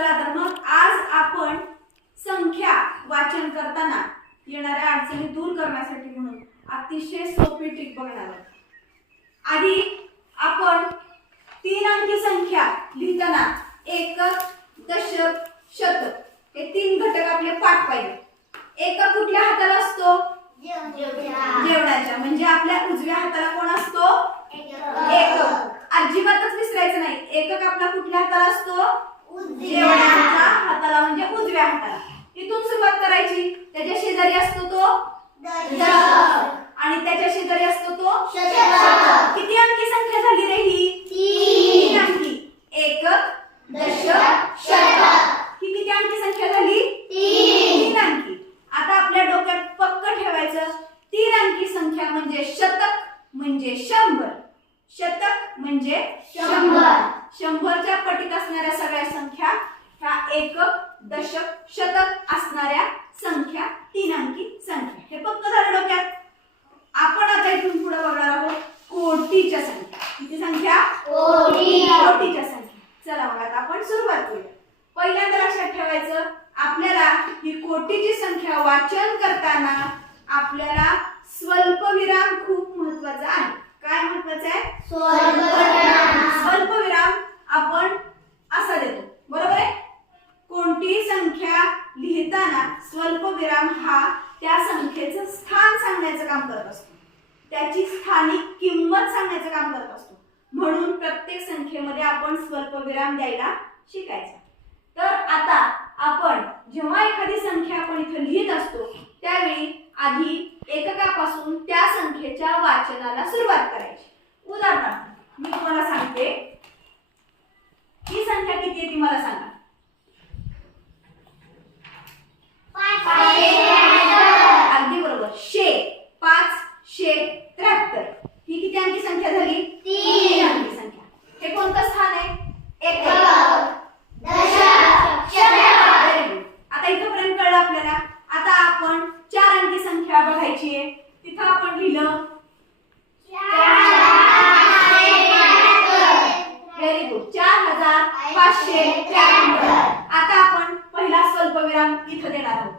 चला तर मग आज आपण संख्या वाचन करताना येणाऱ्या अडचणी दूर करण्यासाठी म्हणून अतिशय सोपी ट्रिक बघणार आहोत. आधी आपण तीन अंकी संख्या लिहिताना एकक दशक शतक हे तीन घटक आपले पाठ पाहिजे. एकक कुठल्या हाताला असतो? जेवणाच्या. म्हणजे आपल्या उजव्या हाताला कोण असतो? एकक. अजिबातच विसरायचं नाही. एकक आपला कुठल्या हाताला असतो? जेवणाच्या हाताला म्हणजे उजव्या हाताला. इथून सुरुवात करायची. त्याच्या शेजारी असतो तो आणि त्याच्या शेजारी असतो तो शतक. किती अंकी संख्या झाली रे ही? तीन. अंकी. एकक दशक शतक. ही किती अंकी संख्या झाली? तीन अंकी. आता आपल्या डोक्यात पक्क ठेवायचं. तीन अंकी संख्या म्हणजे शतक म्हणजे शंभर. शतक म्हणजे शंभर. शंभरच्या पटीत असणाऱ्या सगळ्या संख्या ह्या एकक दशक शतक असणाऱ्या संख्या तीन अंकी संख्या. हे पक्क झालं डोक्यात. आपण आता इथून पुढे बघणार आहोत कोटीच्या संख्या. किती संख्या? कोटीच्या संख्या. चला मग आता आपण सुरुवात करूया. पहिल्यांदा लक्षात ठेवायचं आपल्याला ही कोटीची संख्या वाचन करताना आपल्याला स्वल्पविराम खूप महत्त्वाचा आहे. काय महत्वाचं आहे स्वल्पविराम आपण असा देतो बरोबर आहे कोणतीही संख्या लिहिताना स्वल्पविराम हा त्या संख्येचं स्थान सांगण्याचं काम करत असतो. त्याची स्थानिक किंमत सांगण्याचं काम करत असतो. म्हणून प्रत्येक संख्येमध्ये आपण स्वल्पविराम द्यायला शिकायचा. तर आता आपण जेव्हा एखादी संख्या आपण इथं लिहित असतो त्यावेळी आधी एककापासून त्या संख्येच्या वाचनाला सुरुवात करायची उदाहरणार्थ मी तुम्हाला सांगते ही संख्या किती आहे ती मला सांगा अगदी बरोबर शे पाच शे त्र्याहत्तर ही किती अंकी संख्या झाली तीन अंकी संख्या हे कोणतं स्थान आहे एकक Very good. आता इथपर्यंत कळलं आपल्याला आता आपण चार अंकी संख्या बघायची आहे तिथं आपण लिहिलं व्हेरी गुड चार हजार पाचशे त्र्याहत्तर आता आपण पहिला स्वल्पविराम इथं देणार आहोत.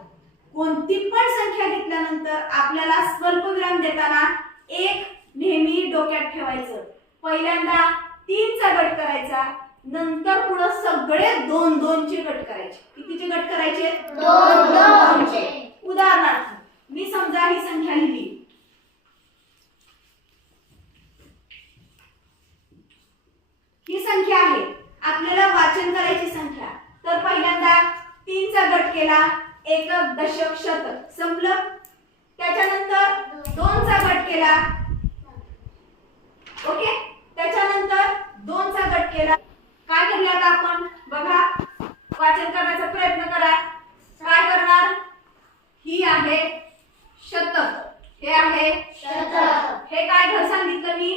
कोणती पण संख्या घेतल्यानंतर आपल्याला स्वल्पविराम देताना एक नेहमी डोक्यात ठेवायचं. पहिल्यांदा तीनचा गट करायचा नंतर पुढं सगळे दोन दोनचे गट करायचे. कितीचे गट करायचे? उदाहरणार्थ मी समजा ही संख्या लिहिली ही संख्या आहे आपल्याला वाचन करायची संख्या. तर पहिल्यांदा तीनचा गट केला. एकक दशक शतक. संपलं? त्याच्यानंतर दोनचा गट केला. ओके त्याच्यानंतर दोनचा गट केला काय करूया आता आपण बघा वाचन करण्याचा प्रयत्न करा काय करणार ही आहे शतक हे आहे हे काय घर सांगितलं मी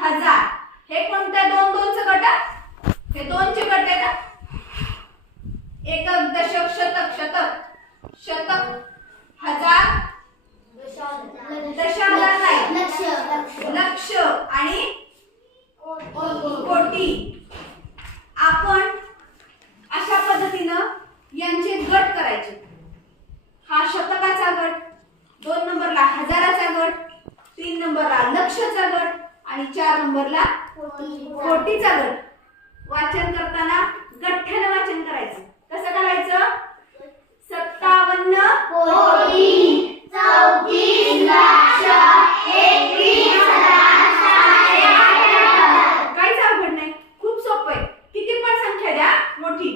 हजार हे कोणत्या दोन दोनचं गट आहे? हे दोनचे गट आहेत हा. एकक दशक शतक शतक शतक हजार दशहजार नाही लक्ष आणि कोटी. आपण अशा पद्धतीनं यांचे गट करायचे. हा शतकाचा गट दोन नंबरला हजाराचा गट तीन नंबरला लक्षचा गट आणि चार नंबरला कोटीचा गट. वाचन करताना गठ्ठ्यानं वाचन करायचं. कसं करायचं? सत्तावन्न कोटी अवघड नाही खूप सोपं आहे किती पण संख्या द्या मोठी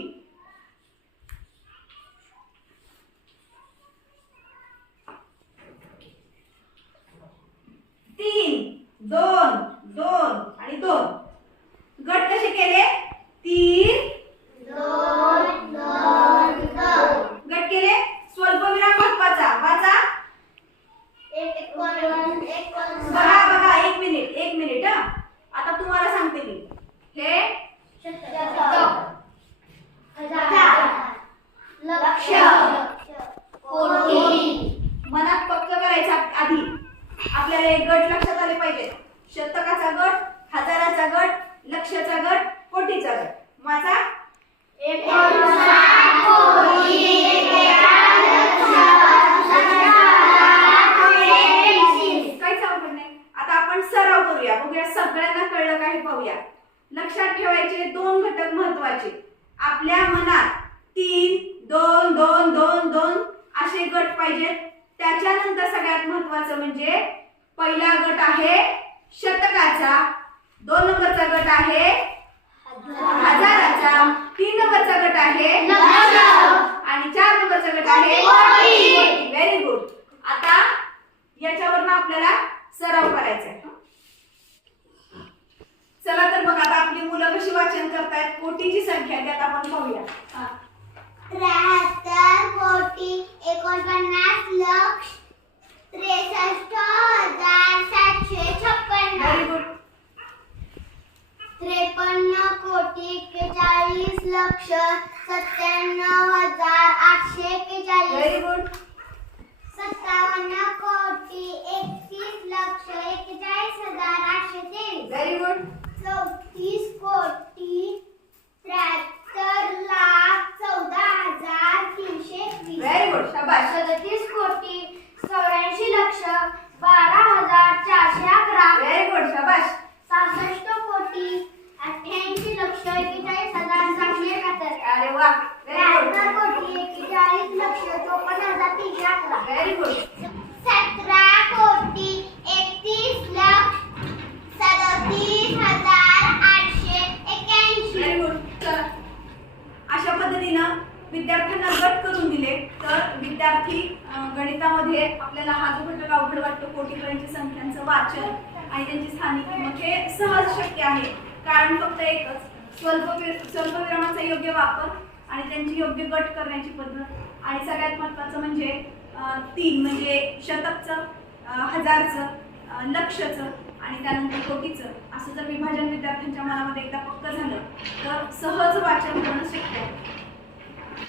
तीन दोन दोन आणि दोन गट कसे केले तीन गट केले स्वल्पविराम महत्त्वाचा वाचा बघा बघा एक मिनिट एक मिनिट हा आता तुम्हाला सांगते मी हे मनात पक्क करायचं आधी आपल्याला एक गट लक्षात आले पाहिजे शतकाचा गट हजाराचा गट लक्षाचा गट कोटीचा गट माझा काहीच अवघड नाही आता आपण सराव करूया बघूया सगळ्यांना कळलं काही पाहूया लक्षात ठेवायचे दोन घटक महत्त्वाचे. आपल्या मनात तीन दोन दोन दोन दोन असे गट पाहिजेत त्याच्यानंतर सगळ्यात महत्वाचं म्हणजे पहिला गट आहे शतकाचा. दोन नंबरचा गट आहे हजाराचा. तीन नंबरचा गट आहे आणि चार नंबरचा गट आहे व्हेरी गुड आता याच्यावरनं आपल्याला सराव करायचा आहे चला तर मग आता आपली मुलं कशी वाचन करतायत कोटीची संख्या त्यात आपण पाहूया. त्र्याहत्तर कोटी एकोणपन्नास लक्ष त्रेसष्ट हजार सातशे छप्पन्न. त्रेपन्न कोटी एक्केचाळीस लक्ष सत्त्याण्णव हजार आठशे एक्केचाळीस. सत्तावन्न कोटी एकतीस लक्ष एक्केचाळीस हजार आठशे तेवीस व्हेरी गुड चौतीस कोटी त्र्याहत्तर लाख चौदा हजार तीनशे एकवीस व्हेरी गुड शाबाश सदतीस कोटी चौऱ्याऐंशी लक्ष बारा हजार चारशे अकरा व्हेरी गुड शाबाश सहासष्ट कोटी अठ्ठ्याऐंशी लक्ष एक्केचाळीस हजार सातशे एकाहत्तर अरे वा व्हेरी त्र्याहत्तर गुड कोटी एक्केचाळीस लक्ष चोपन्न हजार तीनशे अकरा व्हेरी गुड सतरा कोटी एकतीस लक्ष सदतीस हजार आठशे एक्क्याऐंशी व्हेरी गुड चला अशा पद्धतीनं विद्यार्थ्यांना गट करून दिले तर विद्यार्थी अं, गणितामध्ये आपल्याला हा जो घटक अवघड वाटतो कोटीपर्यंतच्या संख्यांचं वाचन आणि त्यांची स्थानिक किंमत हे सहज शक्य आहे. कारण फक्त एकच स्वल्प स्वल्पविरामाचा योग्य वापर आणि त्यांची योग्य गट करण्याची पद्धत. आणि सगळ्यात महत्त्वाचं म्हणजे तीन म्हणजे शतकचं हजारचं लक्षचं आणि त्यानंतर कोटीचं. असं जर विभाजन विद्यार्थ्यांच्या मनामध्ये एकदा पक्क झालं तर सहज वाचन होणं शक्य आहे.